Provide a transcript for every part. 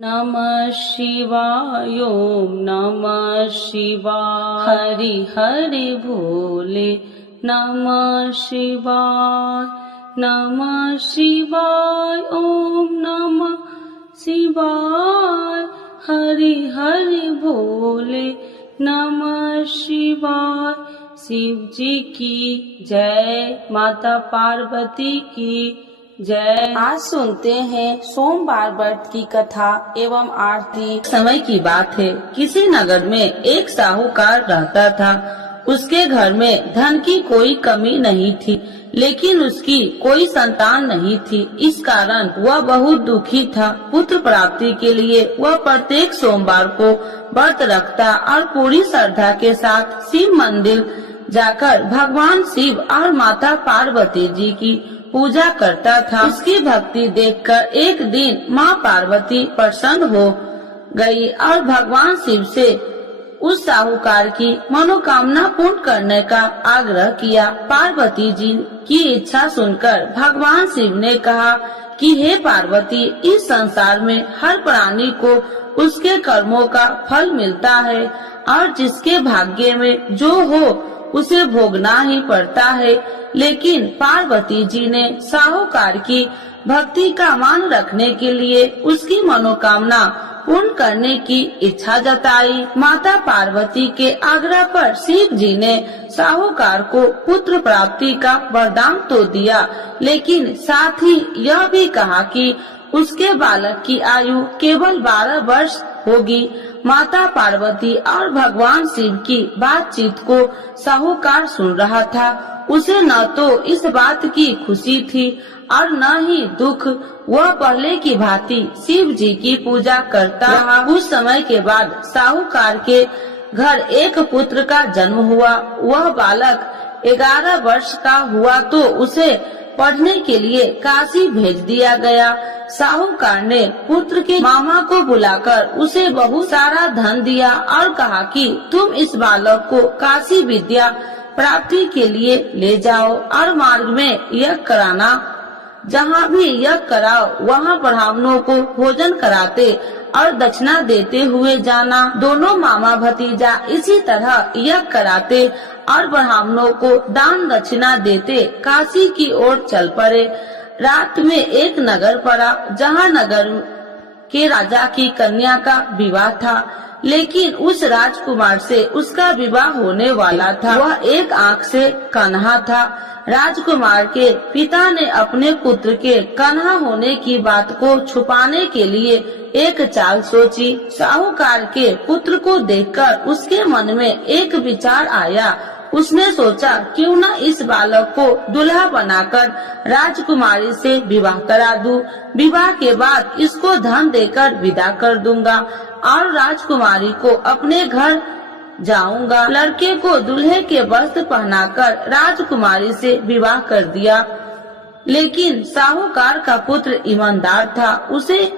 नमः शिवाय ओम नमः शिवाय हरि हरि भोले नमः शिवाय ओम नमः शिवाय हरि हरि भोले नमः शिवाय। शिव जी की जय, माता पार्वती की जय। आज सुनते हैं सोमवार व्रत की कथा एवं आरती। समय की बात है, किसी नगर में एक साहूकार रहता था। उसके घर में धन की कोई कमी नहीं थी, लेकिन उसकी कोई संतान नहीं थी। इस कारण वह बहुत दुखी था। पुत्र प्राप्ति के लिए वह प्रत्येक सोमवार को व्रत रखता और पूरी श्रद्धा के साथ शिव मंदिर जाकर भगवान शिव और माता पार्वती जी की पूजा करता था। उसकी भक्ति देखकर एक दिन माँ पार्वती प्रसन्न हो गई और भगवान शिव से उस साहूकार की मनोकामना पूर्ण करने का आग्रह किया। पार्वती जी की इच्छा सुनकर भगवान शिव ने कहा कि हे पार्वती, इस संसार में हर प्राणी को उसके कर्मों का फल मिलता है और जिसके भाग्य में जो हो उसे भोगना ही पड़ता है। लेकिन पार्वती जी ने साहूकार की भक्ति का मान रखने के लिए उसकी मनोकामना पूर्ण करने की इच्छा जताई। माता पार्वती के आग्रह पर शिव जी ने साहूकार को पुत्र प्राप्ति का वरदान तो दिया, लेकिन साथ ही यह भी कहा कि उसके बालक की आयु केवल 12 वर्ष होगी। माता पार्वती और भगवान शिव की बातचीत को साहूकार सुन रहा था। उसे न तो इस बात की खुशी थी और न ही दुख। वह पहले की भांति शिव जी की पूजा करता रहा। कुछ समय के बाद साहूकार के घर एक पुत्र का जन्म हुआ। वह बालक 11 वर्ष का हुआ तो उसे पढ़ने के लिए काशी भेज दिया गया। साहूकार ने पुत्र के मामा को बुलाकर उसे बहुत सारा धन दिया और कहा कि तुम इस बालक को काशी विद्या प्राप्ति के लिए ले जाओ और मार्ग में यज्ञ कराना। जहाँ भी यज्ञ कराओ वहाँ ब्राह्मणों को भोजन कराते और दक्षिणा देते हुए जाना। दोनों मामा भतीजा इसी तरह यज्ञ कराते और ब्राह्मणों को दान दक्षिणा देते काशी की ओर चल पड़े। रात में एक नगर पड़ा, जहाँ नगर के राजा की कन्या का विवाह था, लेकिन उस राजकुमार से उसका विवाह होने वाला था। वह एक आंख से कन्हा था। राजकुमार के पिता ने अपने पुत्र के कन्हा होने की बात को छुपाने के लिए एक चाल सोची। साहूकार के पुत्र को देखकर उसके मन में एक विचार आया। उसने सोचा क्यों न इस बालक को दुल्हा बनाकर राजकुमारी से विवाह करा दूं। विवाह के बाद इसको धन देकर विदा कर दूंगा और राजकुमारी को अपने घर जाऊंगा। लड़के को दूल्हे के वस्त्र पहनाकर राजकुमारी से विवाह कर दिया। लेकिन साहूकार का पुत्र ईमानदार था। उसे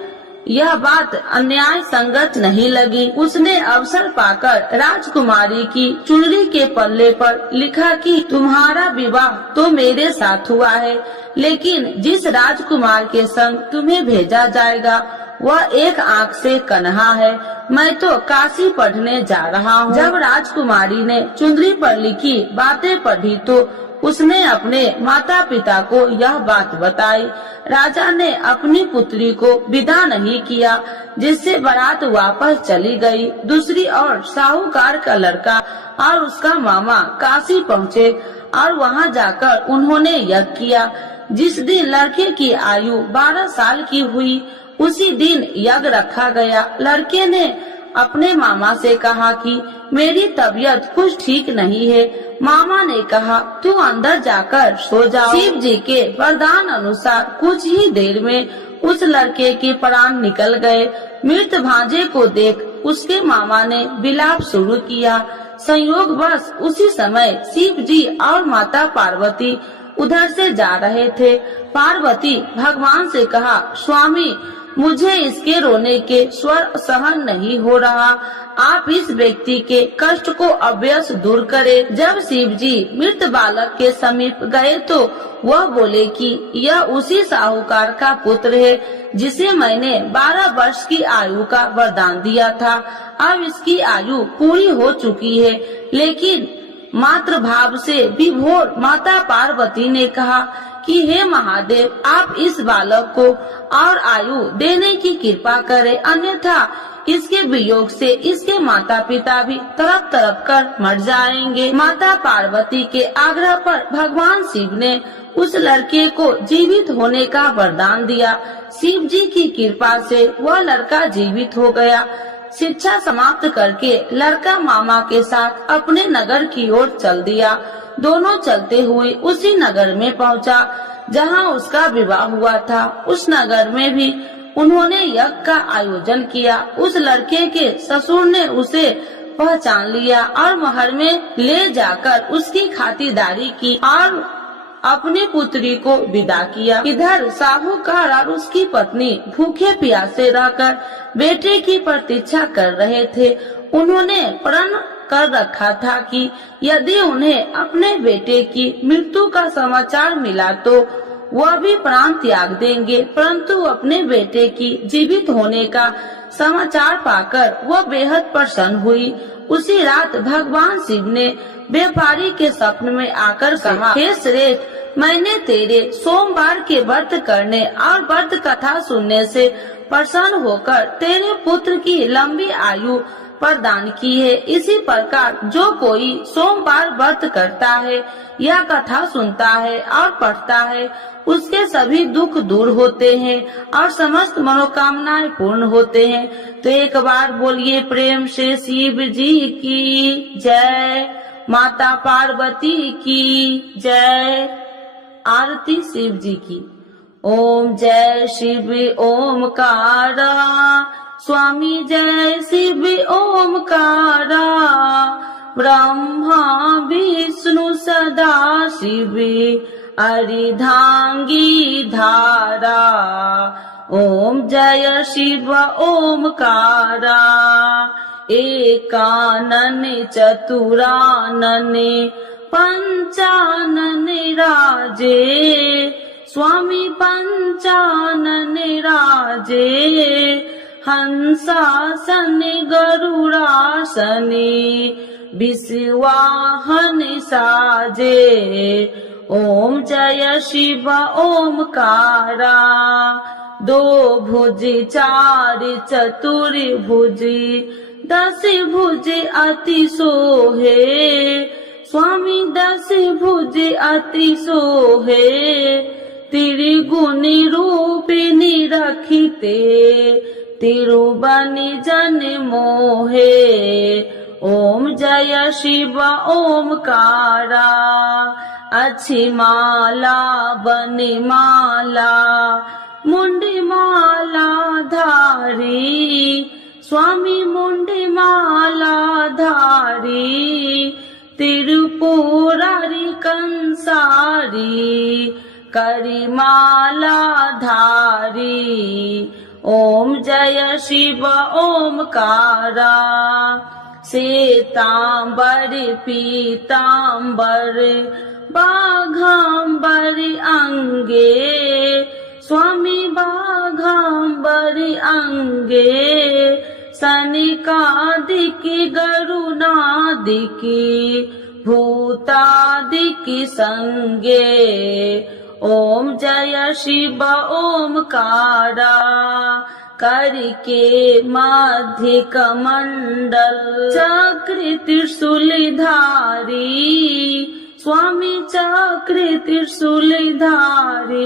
यह बात अन्याय संगत नहीं लगी। उसने अवसर पाकर राजकुमारी की चुनरी के पल्ले पर लिखा कि तुम्हारा विवाह तो मेरे साथ हुआ है, लेकिन जिस राजकुमार के संग तुम्हें भेजा जाएगा वह एक आंख से कन्हा है। मैं तो काशी पढ़ने जा रहा हूँ। जब राजकुमारी ने चुनरी पर लिखी बातें पढ़ी तो उसने अपने माता पिता को यह बात बताई। राजा ने अपनी पुत्री को विदा नहीं किया, जिससे बारात वापस चली गई। दूसरी ओर साहूकार का लड़का और उसका मामा काशी पहुँचे और वहाँ जाकर उन्होंने यज्ञ किया। जिस दिन लड़के की आयु 12 साल की हुई उसी दिन यज्ञ रखा गया। लड़के ने अपने मामा से कहा कि मेरी तबीयत कुछ ठीक नहीं है। मामा ने कहा तू अंदर जाकर सो जाओ। शिव जी के वरदान अनुसार कुछ ही देर में उस लड़के के प्राण निकल गए। मृत भांजे को देख उसके मामा ने विलाप शुरू किया। संयोगवश उसी समय शिव जी और माता पार्वती उधर से जा रहे थे। पार्वती भगवान से कहा स्वामी, मुझे इसके रोने के स्वर सहन नहीं हो रहा। आप इस व्यक्ति के कष्ट को अवश्य दूर करें। जब शिव जी मृत बालक के समीप गए तो वह बोले कि यह उसी साहूकार का पुत्र है जिसे मैंने 12 वर्ष की आयु का वरदान दिया था। अब इसकी आयु पूरी हो चुकी है। लेकिन मातृ भाव से विभोर माता पार्वती ने कहा कि हे महादेव, आप इस बालक को और आयु देने की कृपा करें, अन्यथा इसके वियोग से इसके माता पिता भी तड़प तड़प कर मर जाएंगे। माता पार्वती के आग्रह पर भगवान शिव ने उस लड़के को जीवित होने का वरदान दिया। शिव जी की कृपा से वह लड़का जीवित हो गया। शिक्षा समाप्त करके लड़का मामा के साथ अपने नगर की ओर चल दिया। दोनों चलते हुए उसी नगर में पहुंचा जहां उसका विवाह हुआ था। उस नगर में भी उन्होंने यज्ञ का आयोजन किया। उस लड़के के ससुर ने उसे पहचान लिया और महल में ले जाकर उसकी खातिरदारी की और अपनी पुत्री को विदा किया। इधर साहूकार और उसकी पत्नी भूखे प्यासे रहकर बेटे की प्रतीक्षा कर रहे थे। उन्होंने प्रण कर रखा था कि यदि उन्हें अपने बेटे की मृत्यु का समाचार मिला तो वह भी प्राण त्याग देंगे, परंतु अपने बेटे की जीवित होने का समाचार पाकर वह बेहद प्रसन्न हुई। उसी रात भगवान शिव ने व्यापारी के स्वप्न में आकर कहा, हे श्रेष्ठ, मैंने तेरे सोमवार के व्रत करने और व्रत कथा सुनने से प्रसन्न होकर तेरे पुत्र की लंबी आयु प्रदान की है। इसी प्रकार जो कोई सोमवार व्रत करता है या कथा सुनता है और पढ़ता है, उसके सभी दुख दूर होते हैं और समस्त मनोकामनाएं पूर्ण होते हैं। तो एक बार बोलिए प्रेम से शिव जी की जय, माता पार्वती की जय। आरती शिव जी की। ओम जय शिव ओमकारा, स्वामी जय शिव ओमकारा, ब्रह्मा विष्णु सदा शिव अर्धांगी धारा। ओम जय शिव ओमकारा, एकानन चतुरानन पंचानन राजे, स्वामी पंचानन राजे, हंसासन गरुड़ासन विश्वाहन साजे। ओम जय शिव ओमकारा, दो भुज चार चतुर भुज, 10 भुज अति सोहे, स्वामी 10 भुज अति सोहे, त्रिगुण रूपिणी रखिते, तिरुबनि जन मोहे। ओम जय शिव ओमकारा, अच्छी माला बनि माला, मुंडी माला धारी, स्वामी मुंडी माला धारी, तिरुपुरारी कंसारी, करी माला धारी। ओम जय शिव ओमकारा, श्वेतांबर पीतांबर बाघांबर अंगे, स्वामी बाघांबर अंगे, सनिकादिकी गरुणादिकी भूतादिकी संगे। ओम जय शिव ओमकारा, करके मध्य कमंडल चक्र त्रिशूलधारी, स्वामी चक्र त्रिशूलधारी,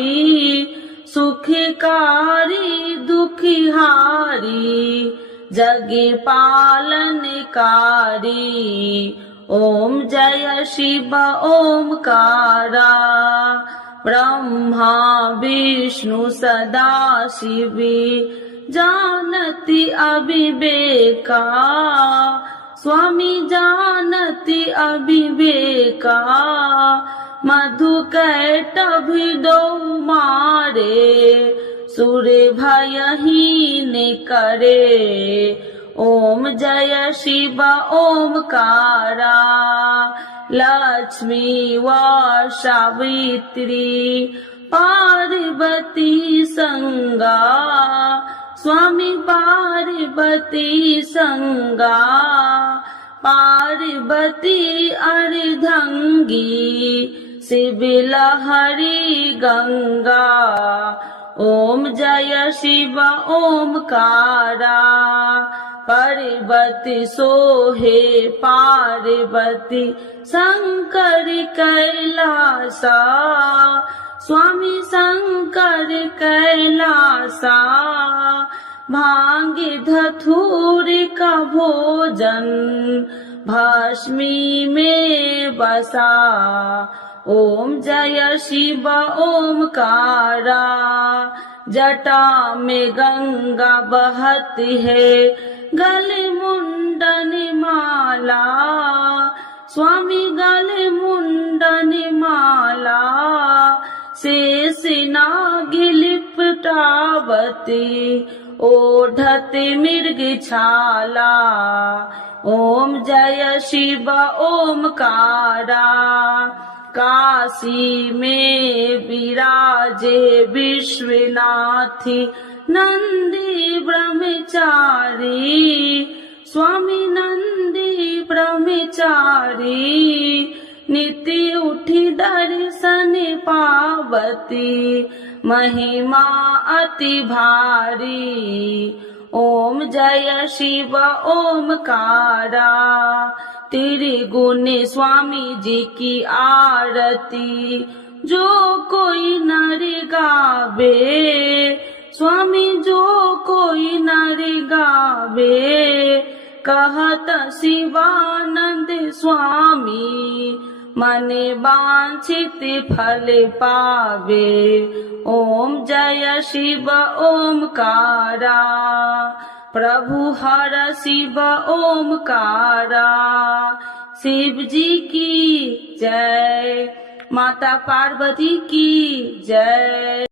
सुखकारी दुखिहारी, जग पालनकारी। ओम जय शिव ओमकारा, ब्रह्मा विष्णु सदा शिव जानति अविवेका, स्वामी जानति अविवेका, मधु कैटभ दो मारे, सुर भयहीन करे। ओम जय शिव ओमकारा, लक्ष्मी व सावित्री पार्वती संगा, स्वामी पार्वती संगा। पार्वती अर्धंगी, शिव लहरी गंगा। ओम जय शिव ओमकारा, पर्वती सोहे पार्वती शंकर कैलासा, स्वामी शंकर कैलासा। भांग धतूर का भोजन भस्मी में बसा। ओम जय शिव ओमकारा, जटा में गंगा बहती है, गले मुंडन माला, स्वामी गले मुंडन माला। शेष नाग लिपटावती, ओढ़त मृग छाला। ओम जय शिव ओमकारा, काशी में विराजे विश्वनाथ नंदी ब्रह्मचारी, स्वामी नंदी ब्रह्मचारी। नित्य उठी दर्शन पावती, महिमा अति भारी। ओम जय शिव ओमकारा, त्रिगुण स्वामी जी की आरती जो कोई नर गावे, स्वामी जो कोई नर गावे। कहत शिवानंद स्वामी, मन वांछित फल पावे। ओम जय शिव ओमकारा, प्रभु हर शिव ओमकारा। शिव जी की जय, माता पार्वती की जय।